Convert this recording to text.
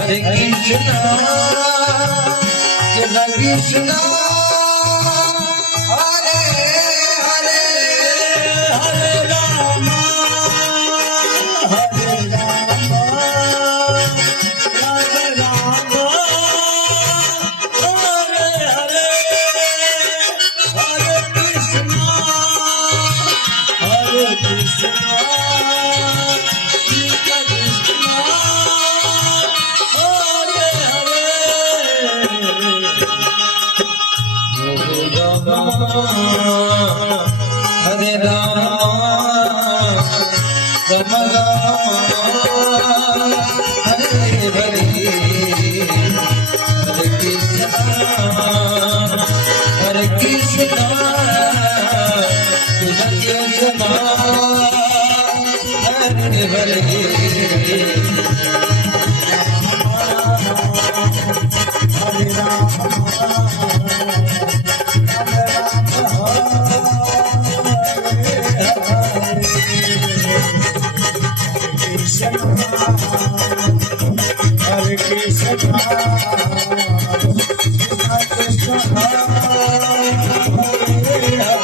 Hare Krishna, Krishna Krishna, Hare Hare, Hare Rama, Hare Rama, Rama Rama, Hare Hare, Hare Krishna, Hare Krishna, Krishna Krishna. Hare Rama, Rama Rama, Hare Hare, Hare Krishna, Hare Krishna, Krishna Krishna, Hare Hare. Hare Krishna, Hare Krishna, Hare Hare.